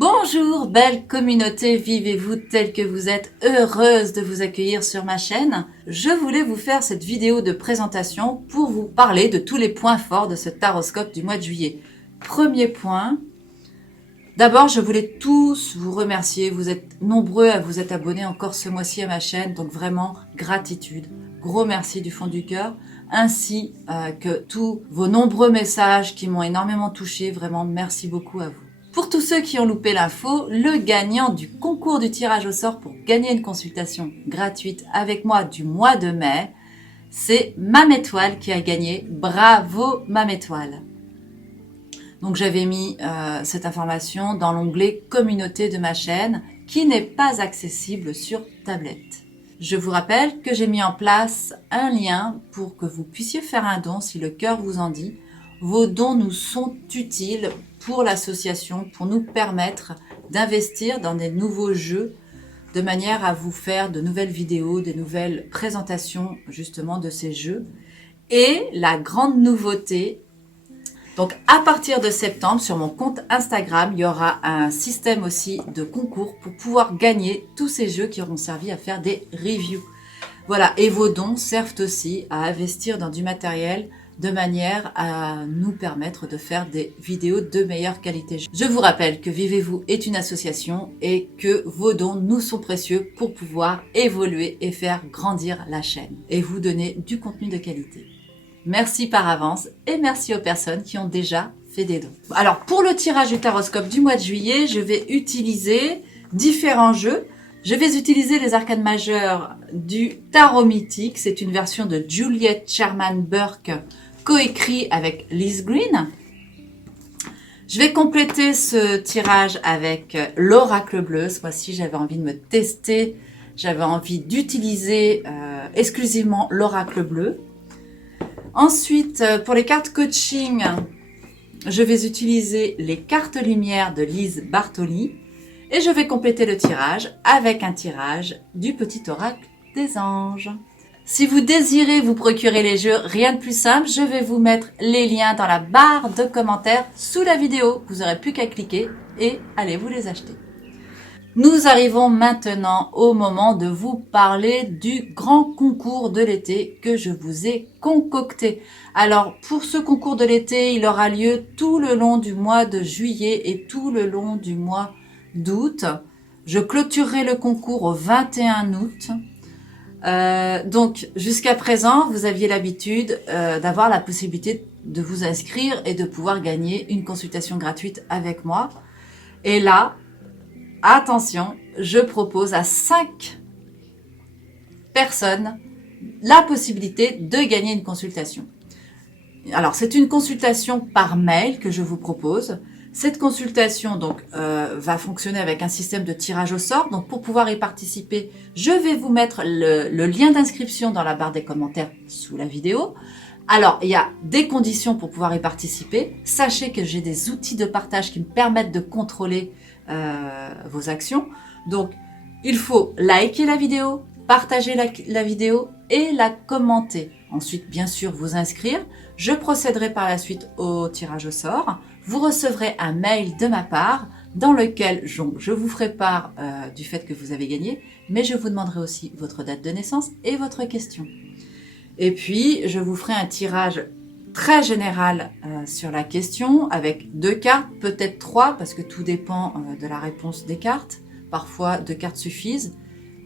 Bonjour, belle communauté, vivez-vous telle que vous êtes, heureuse de vous accueillir sur ma chaîne. Je voulais vous faire cette vidéo de présentation pour vous parler de tous les points forts de ce taroscope du mois de juillet. Premier point, d'abord je voulais tous vous remercier, vous êtes nombreux à vous être abonnés encore ce mois-ci à ma chaîne, donc vraiment gratitude, gros merci du fond du cœur, ainsi que tous vos nombreux messages qui m'ont énormément touché, vraiment merci beaucoup à vous. Pour tous ceux qui ont loupé l'info, le gagnant du concours du tirage au sort pour gagner une consultation gratuite avec moi du mois de mai, c'est Mame Étoile qui a gagné. Bravo Mame Étoile. Donc j'avais mis cette information dans l'onglet communauté de ma chaîne qui n'est pas accessible sur tablette. Je vous rappelle que j'ai mis en place un lien pour que vous puissiez faire un don si le cœur vous en dit. Vos dons nous sont utiles pour l'association, pour nous permettre d'investir dans des nouveaux jeux de manière à vous faire de nouvelles vidéos, des nouvelles présentations justement de ces jeux. Et la grande nouveauté, donc à partir de septembre sur mon compte Instagram, il y aura un système aussi de concours pour pouvoir gagner tous ces jeux qui auront servi à faire des reviews. Voilà, et vos dons servent aussi à investir dans du matériel de manière à nous permettre de faire des vidéos de meilleure qualité. Je vous rappelle que Vivez-vous est une association et que vos dons nous sont précieux pour pouvoir évoluer et faire grandir la chaîne et vous donner du contenu de qualité. Merci par avance et merci aux personnes qui ont déjà fait des dons. Alors pour le tirage du taroscope du mois de juillet, je vais utiliser différents jeux. Je vais utiliser les arcanes majeures du tarot mythique. C'est une version de Juliet Sherman Burke coécrit avec Liz Green. Je vais compléter ce tirage avec l'oracle bleu. Ce mois-ci, j'avais envie de me tester. J'avais envie d'utiliser exclusivement l'oracle bleu. Ensuite, pour les cartes coaching, je vais utiliser les cartes lumière de Lise Bartoli. Et je vais compléter le tirage avec un tirage du petit oracle des anges. Si vous désirez vous procurer les jeux, rien de plus simple, je vais vous mettre les liens dans la barre de commentaires sous la vidéo. Vous n'aurez plus qu'à cliquer et allez vous les acheter. Nous arrivons maintenant au moment de vous parler du grand concours de l'été que je vous ai concocté. Alors pour ce concours de l'été, il aura lieu tout le long du mois de juillet et tout le long du mois d'août. Je clôturerai le concours au 21 août. Donc jusqu'à présent, vous aviez l'habitude d'avoir la possibilité de vous inscrire et de pouvoir gagner une consultation gratuite avec moi. Et là, attention, je propose à 5 personnes la possibilité de gagner une consultation. Alors c'est une consultation par mail que je vous propose. Cette consultation donc va fonctionner avec un système de tirage au sort. Donc pour pouvoir y participer, je vais vous mettre le lien d'inscription dans la barre des commentaires sous la vidéo. Alors il y a des conditions pour pouvoir y participer. Sachez que j'ai des outils de partage qui me permettent de contrôler vos actions. Donc il faut liker la vidéo, partager la vidéo et la commenter. Ensuite, bien sûr, vous inscrire. Je procéderai par la suite au tirage au sort. Vous recevrez un mail de ma part dans lequel je vous ferai part du fait que vous avez gagné, mais je vous demanderai aussi votre date de naissance et votre question. Et puis, je vous ferai un tirage très général sur la question avec 2 cartes, peut-être 3, parce que tout dépend de la réponse des cartes. Parfois, 2 cartes suffisent.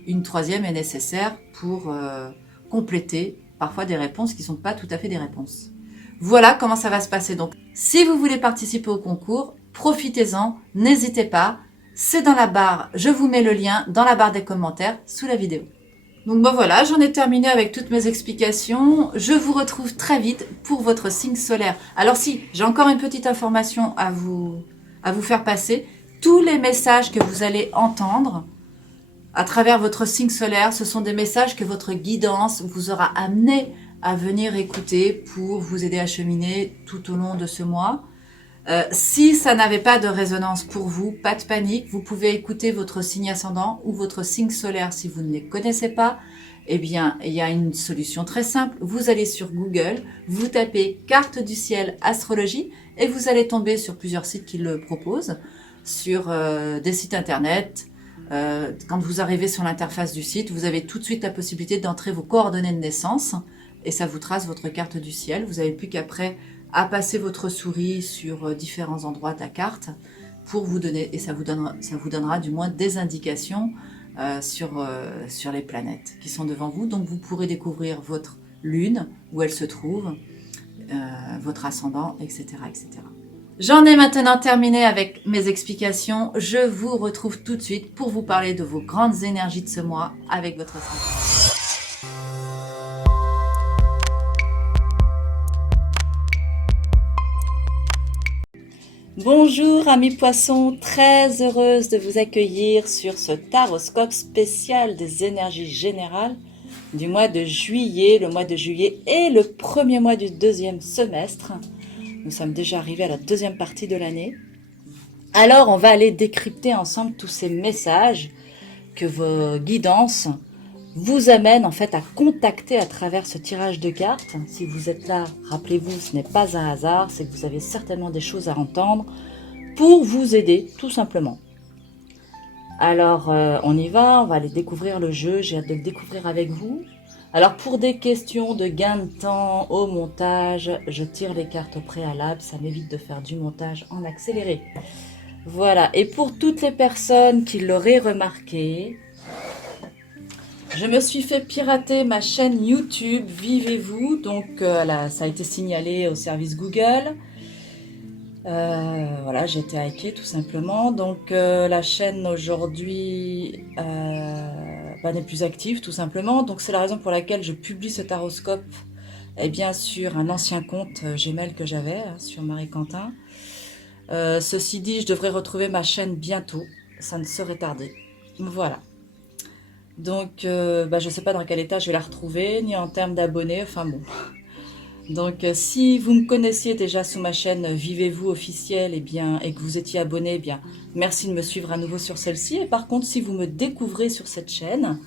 Une 3e est nécessaire pour compléter parfois des réponses qui ne sont pas tout à fait des réponses. Voilà comment ça va se passer. Donc, si vous voulez participer au concours, profitez-en, n'hésitez pas. C'est dans la barre, je vous mets le lien dans la barre des commentaires sous la vidéo. Donc bon voilà, j'en ai terminé avec toutes mes explications. Je vous retrouve très vite pour votre signe solaire. Alors si, j'ai encore une petite information à vous faire passer. Tous les messages que vous allez entendre à travers votre signe solaire, ce sont des messages que votre guidance vous aura amené à venir écouter pour vous aider à cheminer tout au long de ce mois. Si ça n'avait pas de résonance pour vous, pas de panique, vous pouvez écouter votre signe ascendant ou votre signe solaire si vous ne les connaissez pas. Eh bien, il y a une solution très simple. Vous allez sur Google, vous tapez carte du ciel astrologie et vous allez tomber sur plusieurs sites qui le proposent. sur des sites internet. Quand vous arrivez sur l'interface du site, vous avez tout de suite la possibilité d'entrer vos coordonnées de naissance et ça vous trace votre carte du ciel. Vous n'avez plus qu'après à passer votre souris sur différents endroits de la carte pour vous donner, et ça vous donnera du moins des indications sur les planètes qui sont devant vous. Donc vous pourrez découvrir votre lune, où elle se trouve, votre ascendant, etc., etc. J'en ai maintenant terminé avec mes explications. Je vous retrouve tout de suite pour vous parler de vos grandes énergies de ce mois avec votre ascendant. Bonjour amis poissons, très heureuse de vous accueillir sur ce taroscope spécial des énergies générales du mois de juillet. Le mois de juillet est le premier mois du deuxième semestre. Nous sommes déjà arrivés à la deuxième partie de l'année. Alors on va aller décrypter ensemble tous ces messages que vos guidances vous amènent en fait à contacter à travers ce tirage de cartes. Si vous êtes là, rappelez-vous, ce n'est pas un hasard, c'est que vous avez certainement des choses à entendre pour vous aider, tout simplement. Alors, on y va, on va aller découvrir le jeu, j'ai hâte de le découvrir avec vous. Alors, pour des questions de gain de temps au montage, je tire les cartes au préalable, ça m'évite de faire du montage en accéléré. Voilà, et pour toutes les personnes qui l'auraient remarqué, je me suis fait pirater ma chaîne YouTube, Vivez-vous, donc ça a été signalé au service Google. Voilà, j'ai été hackée tout simplement, donc la chaîne aujourd'hui n'est plus active tout simplement, donc c'est la raison pour laquelle je publie ce taroscope sur un ancien compte Gmail que j'avais sur Marie Quentin. Ceci dit, je devrais retrouver ma chaîne bientôt, ça ne saurait tarder. Voilà. Donc je ne sais pas dans quel état je vais la retrouver, ni en termes d'abonnés, enfin bon. Donc si vous me connaissiez déjà sous ma chaîne Vivez-vous officielle et que vous étiez abonné, merci de me suivre à nouveau sur celle-ci. Et par contre, si vous me découvrez sur cette chaîne,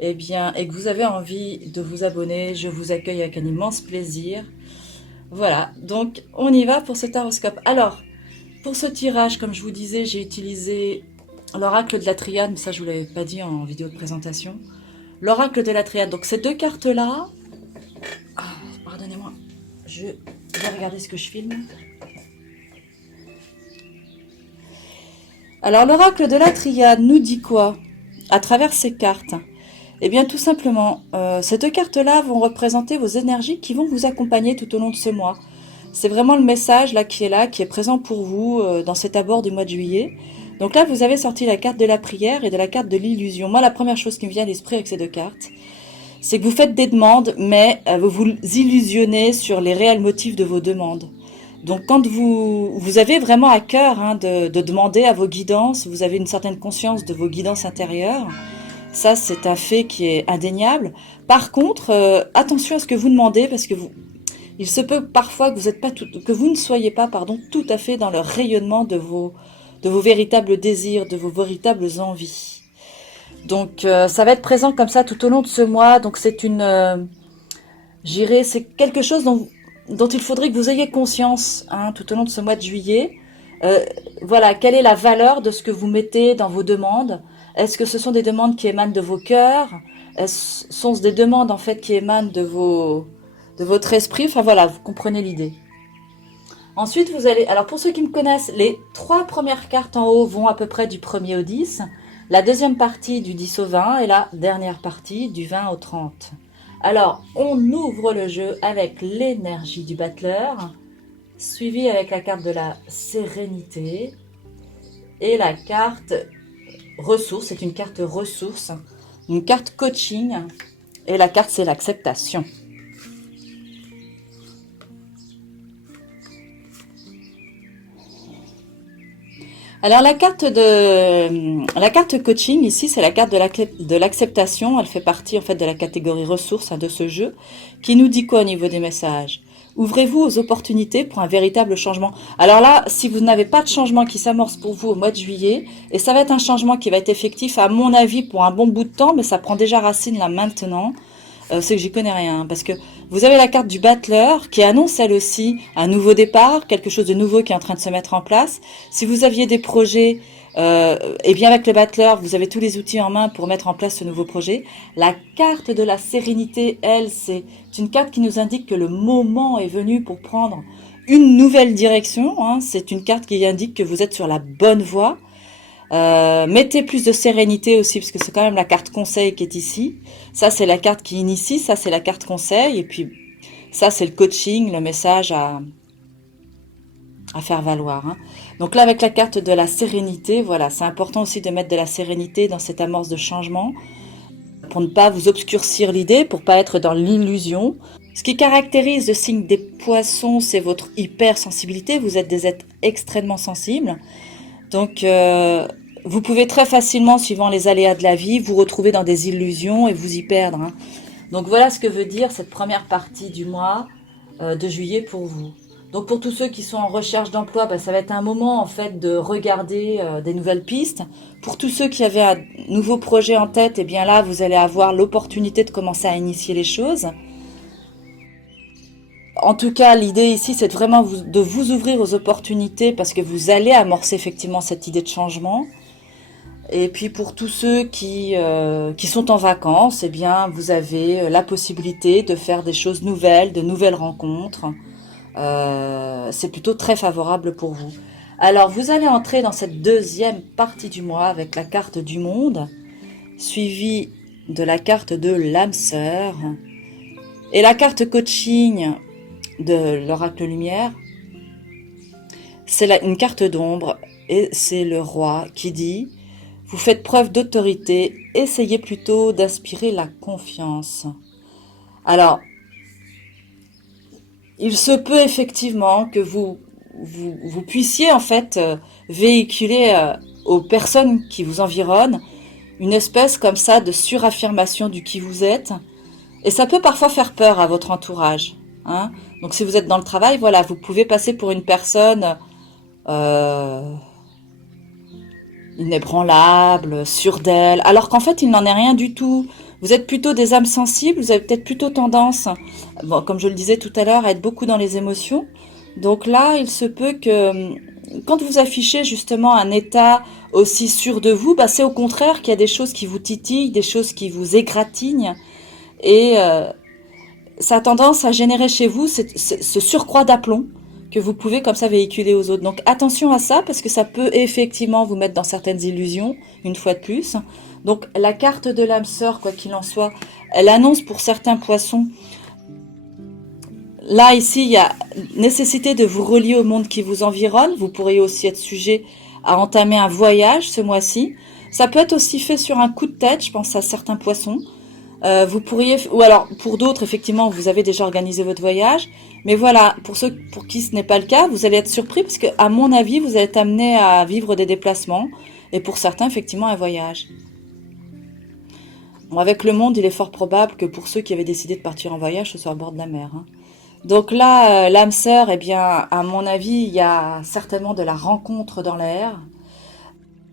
et que vous avez envie de vous abonner, je vous accueille avec un immense plaisir. Voilà, donc on y va pour ce taroscope. Alors, pour ce tirage, comme je vous disais, j'ai utilisé l'oracle de la triade, mais ça je ne vous l'avais pas dit en vidéo de présentation. L'oracle de la triade, donc ces deux cartes-là... pardonnez-moi, je vais regarder ce que je filme. Alors l'oracle de la triade nous dit quoi à travers ces cartes? Eh bien tout simplement, ces deux cartes-là vont représenter vos énergies qui vont vous accompagner tout au long de ce mois. C'est vraiment le message qui est présent pour vous dans cet abord du mois de juillet. Donc là, vous avez sorti la carte de la prière et de la carte de l'illusion. Moi, la première chose qui me vient à l'esprit avec ces deux cartes, c'est que vous faites des demandes, mais vous vous illusionnez sur les réels motifs de vos demandes. Donc quand vous avez vraiment à cœur de demander à vos guidances, vous avez une certaine conscience de vos guidances intérieures, ça c'est un fait qui est indéniable. Par contre, attention à ce que vous demandez, parce que il se peut parfois que vous ne soyez pas tout à fait dans le rayonnement de vos véritables désirs, de vos véritables envies. Donc ça va être présent comme ça tout au long de ce mois. Donc c'est c'est quelque chose dont il faudrait que vous ayez conscience tout au long de ce mois de juillet. Voilà, quelle est la valeur de ce que vous mettez dans vos demandes? Est-ce que ce sont des demandes qui émanent de vos cœurs? Sont-ce des demandes en fait qui émanent de votre esprit? Enfin voilà, vous comprenez l'idée. Ensuite, vous allez... Alors, pour ceux qui me connaissent, les 3 premières cartes en haut vont à peu près du 1er au 10, la deuxième partie du 10 au 20 et la dernière partie du 20 au 30. Alors, on ouvre le jeu avec l'énergie du battleur, suivi avec la carte de la sérénité et la carte ressource. C'est une carte ressource, une carte coaching et la carte, c'est l'acceptation. Alors la carte coaching ici, c'est la carte de l'acceptation. Elle fait partie en fait de la catégorie ressources de ce jeu, qui nous dit quoi au niveau des messages? Ouvrez-vous aux opportunités pour un véritable changement. Alors là, si vous n'avez pas de changement qui s'amorce pour vous au mois de juillet, et ça va être un changement qui va être effectif à mon avis pour un bon bout de temps, mais ça prend déjà racine là maintenant. c'est que j'y connais rien, hein, parce que vous avez la carte du battleur qui annonce elle aussi un nouveau départ, quelque chose de nouveau qui est en train de se mettre en place. Si vous aviez des projets, et bien avec le battleur, vous avez tous les outils en main pour mettre en place ce nouveau projet. La carte de la sérénité, elle, c'est une carte qui nous indique que le moment est venu pour prendre une nouvelle direction, hein. C'est une carte qui indique que vous êtes sur la bonne voie. Mettez plus de sérénité aussi, parce que c'est quand même la carte conseil qui est ici. Ça, c'est la carte qui initie, ça, c'est la carte conseil. Et puis, ça, c'est le coaching, le message à faire valoir, hein. Donc là, avec la carte de la sérénité, voilà, c'est important aussi de mettre de la sérénité dans cette amorce de changement, pour ne pas vous obscurcir l'idée, pour pas être dans l'illusion. Ce qui caractérise le signe des poissons, c'est votre hypersensibilité. Vous êtes des êtres extrêmement sensibles. Donc, vous pouvez très facilement, suivant les aléas de la vie, vous retrouver dans des illusions et vous y perdre, hein. Donc, voilà ce que veut dire cette première partie du mois de juillet pour vous. Donc, pour tous ceux qui sont en recherche d'emploi, ça va être un moment, en fait, de regarder des nouvelles pistes. Pour tous ceux qui avaient un nouveau projet en tête, eh bien là, vous allez avoir l'opportunité de commencer à initier les choses. En tout cas, l'idée ici, c'est vraiment de vous ouvrir aux opportunités parce que vous allez amorcer effectivement cette idée de changement. Et puis pour tous ceux qui sont en vacances, eh bien, vous avez la possibilité de faire des choses nouvelles, de nouvelles rencontres. C'est plutôt très favorable pour vous. Alors, vous allez entrer dans cette deuxième partie du mois avec la carte du monde, suivie de la carte de l'âme sœur et la carte coaching de l'oracle lumière. C'est une carte d'ombre et c'est le roi qui dit « Vous faites preuve d'autorité, essayez plutôt d'inspirer la confiance. » Alors, il se peut effectivement que vous puissiez en fait véhiculer aux personnes qui vous environnent une espèce comme ça de suraffirmation du qui vous êtes. Et ça peut parfois faire peur à votre entourage, hein. Donc si vous êtes dans le travail, voilà, vous pouvez passer pour une personne inébranlable, sûre d'elle, alors qu'en fait il n'en est rien du tout. Vous êtes plutôt des âmes sensibles, vous avez peut-être plutôt tendance, bon, comme je le disais tout à l'heure, à être beaucoup dans les émotions. Donc là, il se peut que quand vous affichez justement un état aussi sûr de vous, c'est au contraire qu'il y a des choses qui vous titillent, des choses qui vous égratignent, et ça a tendance à générer chez vous ce surcroît d'aplomb que vous pouvez comme ça véhiculer aux autres. Donc attention à ça, parce que ça peut effectivement vous mettre dans certaines illusions, une fois de plus. Donc la carte de l'âme sœur, quoi qu'il en soit, elle annonce pour certains poissons, là ici il y a nécessité de vous relier au monde qui vous environne. Vous pourriez aussi être sujet à entamer un voyage ce mois-ci. Ça peut être aussi fait sur un coup de tête, je pense à certains poissons. Vous pourriez, ou alors pour d'autres, effectivement, vous avez déjà organisé votre voyage. Mais voilà, pour ceux pour qui ce n'est pas le cas, vous allez être surpris parce que, à mon avis, vous allez être amené à vivre des déplacements. Et pour certains, effectivement, un voyage. Bon, avec le monde, il est fort probable que pour ceux qui avaient décidé de partir en voyage, ce soit à bord de la mer, hein. Donc là, l'âme sœur, eh bien, à mon avis, il y a certainement de la rencontre dans l'air.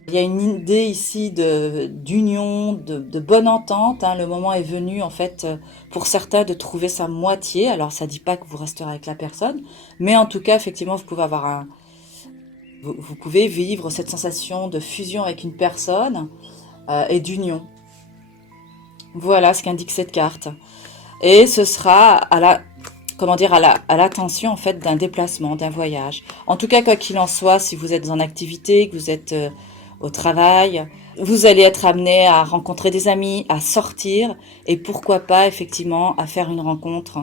Il y a une idée ici d'union, de bonne entente, hein. Le moment est venu, en fait, pour certains, de trouver sa moitié. Alors, ça ne dit pas que vous resterez avec la personne, mais en tout cas, effectivement, vous pouvez avoir vous pouvez vivre cette sensation de fusion avec une personne et d'union. Voilà ce qu'indique cette carte. Et ce sera à l'attention en fait d'un déplacement, d'un voyage. En tout cas, quoi qu'il en soit, si vous êtes en activité, que vous êtes au travail, vous allez être amené à rencontrer des amis, à sortir et pourquoi pas effectivement à faire une rencontre.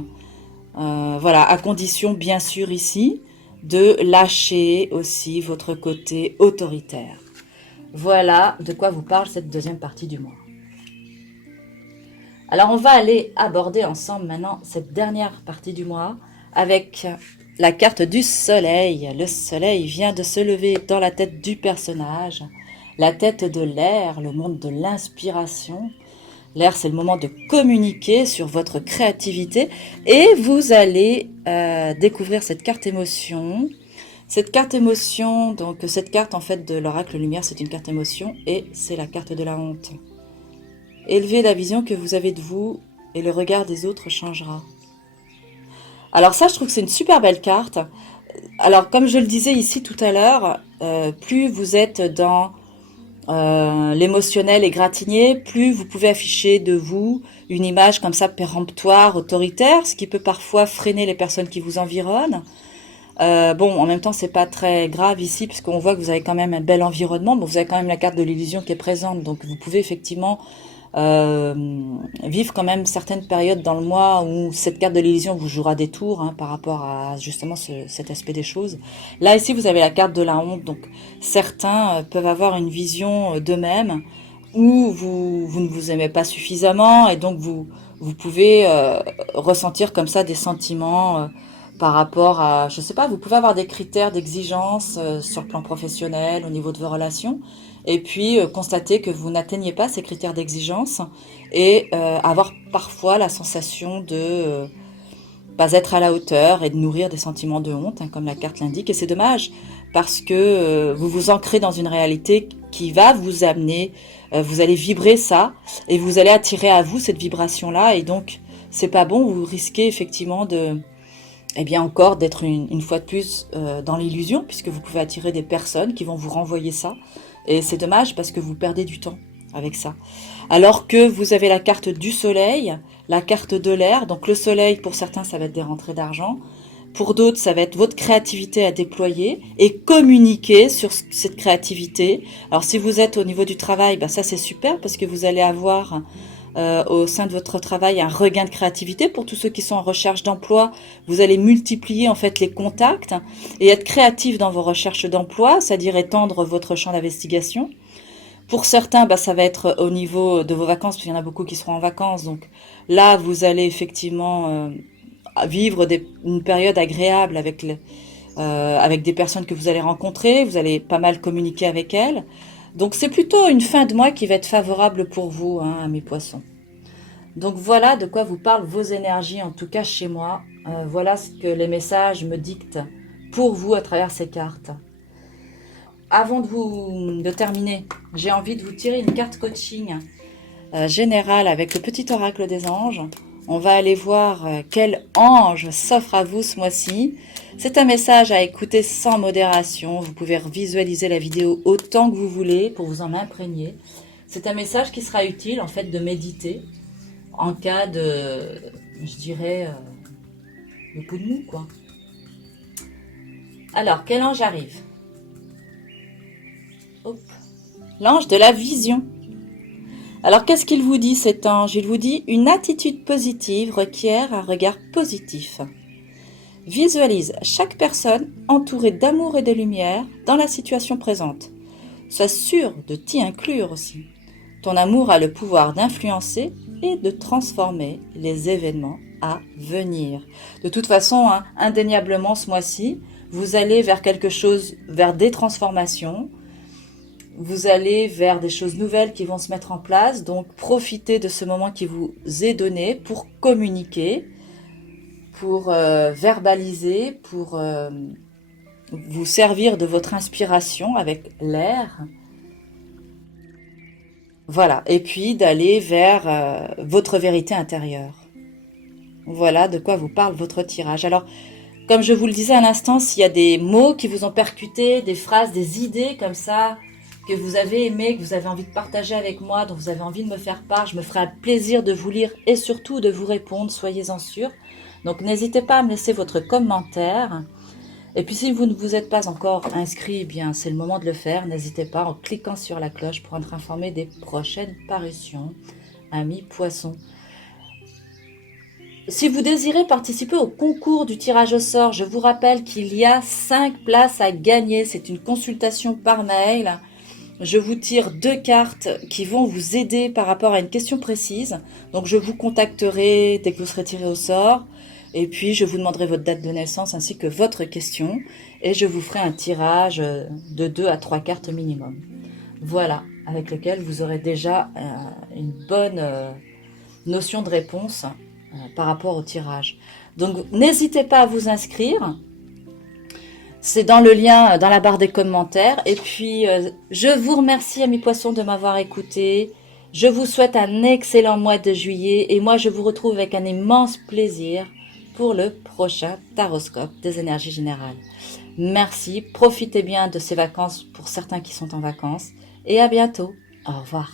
Voilà, à condition bien sûr ici de lâcher aussi votre côté autoritaire. Voilà de quoi vous parle cette deuxième partie du mois. Alors on va aller aborder ensemble maintenant cette dernière partie du mois avec la carte du soleil. Le soleil vient de se lever dans la tête du personnage, la tête de l'air, le monde de l'inspiration. L'air, c'est le moment de communiquer sur votre créativité et vous allez découvrir cette carte émotion. Cette carte émotion, donc cette carte en fait de l'oracle lumière, c'est une carte émotion et c'est la carte de la honte. Élevez la vision que vous avez de vous et le regard des autres changera. Alors ça, je trouve que c'est une super belle carte. Alors, comme je le disais ici tout à l'heure, plus vous êtes dans l'émotionnel égratigné, plus vous pouvez afficher de vous une image comme ça péremptoire, autoritaire, ce qui peut parfois freiner les personnes qui vous environnent. Bon, en même temps, c'est pas très grave ici, puisqu'on voit que vous avez quand même un bel environnement. Bon, vous avez quand même la carte de l'illusion qui est présente, donc vous pouvez effectivement vivre quand même certaines périodes dans le mois où cette carte de l'illusion vous jouera des tours hein, par rapport à justement cet aspect des choses. Là, ici, vous avez la carte de la honte, donc certains peuvent avoir une vision d'eux-mêmes où vous ne vous aimez pas suffisamment et donc vous pouvez ressentir comme ça des sentiments par rapport à, je sais pas, vous pouvez avoir des critères d'exigence sur le plan professionnel, au niveau de vos relations, et puis constater que vous n'atteignez pas ces critères d'exigence et avoir parfois la sensation de pas être à la hauteur et de nourrir des sentiments de honte, hein, comme la carte l'indique. Et c'est dommage parce que vous vous ancrez dans une réalité qui va vous amener, vous allez vibrer ça et vous allez attirer à vous cette vibration-là. Et donc, c'est pas bon, vous risquez effectivement de... Eh bien encore d'être une fois de plus dans l'illusion, puisque vous pouvez attirer des personnes qui vont vous renvoyer ça. Et c'est dommage parce que vous perdez du temps avec ça. Alors que vous avez la carte du soleil, la carte de l'air. Donc le soleil, pour certains, ça va être des rentrées d'argent. Pour d'autres, ça va être votre créativité à déployer et communiquer sur cette créativité. Alors si vous êtes au niveau du travail, bah, ça c'est super parce que vous allez avoir... au sein de votre travail un regain de créativité. Pour tous ceux qui sont en recherche d'emploi, vous allez multiplier en fait les contacts et être créatif dans vos recherches d'emploi, c'est-à-dire étendre votre champ d'investigation. Pour certains, bah, ça va être au niveau de vos vacances, parce qu'il y en a beaucoup qui seront en vacances. Donc là, vous allez effectivement vivre une période agréable avec des personnes que vous allez rencontrer. Vous allez pas mal communiquer avec elles. Donc c'est plutôt une fin de mois qui va être favorable pour vous, hein, mes poissons. Donc voilà de quoi vous parlent vos énergies, en tout cas chez moi. Voilà ce que les messages me dictent pour vous à travers ces cartes. Avant de terminer, j'ai envie de vous tirer une carte coaching générale avec le petit oracle des anges. On va aller voir quel ange s'offre à vous ce mois-ci. C'est un message à écouter sans modération. Vous pouvez visualiser la vidéo autant que vous voulez pour vous en imprégner. C'est un message qui sera utile en fait de méditer en cas de, je dirais, de coup de mou quoi. Alors, quel ange arrive? Hop. L'ange de la vision. Alors, qu'est-ce qu'il vous dit cet ange? Il vous dit une attitude positive requiert un regard positif. Visualise chaque personne entourée d'amour et de lumière dans la situation présente. Sois sûr de t'y inclure aussi. Ton amour a le pouvoir d'influencer et de transformer les événements à venir. De toute façon, hein, indéniablement ce mois-ci, vous allez vers quelque chose, vers des transformations. Vous allez vers des choses nouvelles qui vont se mettre en place. Donc, profitez de ce moment qui vous est donné pour communiquer, pour verbaliser, pour vous servir de votre inspiration avec l'air. Voilà. Et puis, d'aller vers votre vérité intérieure. Voilà de quoi vous parle votre tirage. Alors, comme je vous le disais à l'instant, s'il y a des mots qui vous ont percuté, des phrases, des idées comme ça, que vous avez aimé, que vous avez envie de partager avec moi, dont vous avez envie de me faire part, je me ferai un plaisir de vous lire et surtout de vous répondre, soyez-en sûrs. Donc n'hésitez pas à me laisser votre commentaire. Et puis si vous ne vous êtes pas encore inscrit, eh bien c'est le moment de le faire. N'hésitez pas en cliquant sur la cloche pour être informé des prochaines parutions. Amis poissons. Si vous désirez participer au concours du tirage au sort, je vous rappelle qu'il y a 5 places à gagner. C'est une consultation par mail. Je vous tire 2 cartes qui vont vous aider par rapport à une question précise. Donc je vous contacterai dès que vous serez tiré au sort. Et puis je vous demanderai votre date de naissance ainsi que votre question. Et je vous ferai un tirage de 2 à 3 cartes minimum. Voilà, avec lequel vous aurez déjà une bonne notion de réponse par rapport au tirage. Donc n'hésitez pas à vous inscrire. C'est dans le lien, dans la barre des commentaires. Et puis, je vous remercie, amis poissons, de m'avoir écouté. Je vous souhaite un excellent mois de juillet et moi je vous retrouve avec un immense plaisir pour le prochain Taroscope des énergies générales. Merci, profitez bien de ces vacances pour certains qui sont en vacances et à bientôt. Au revoir.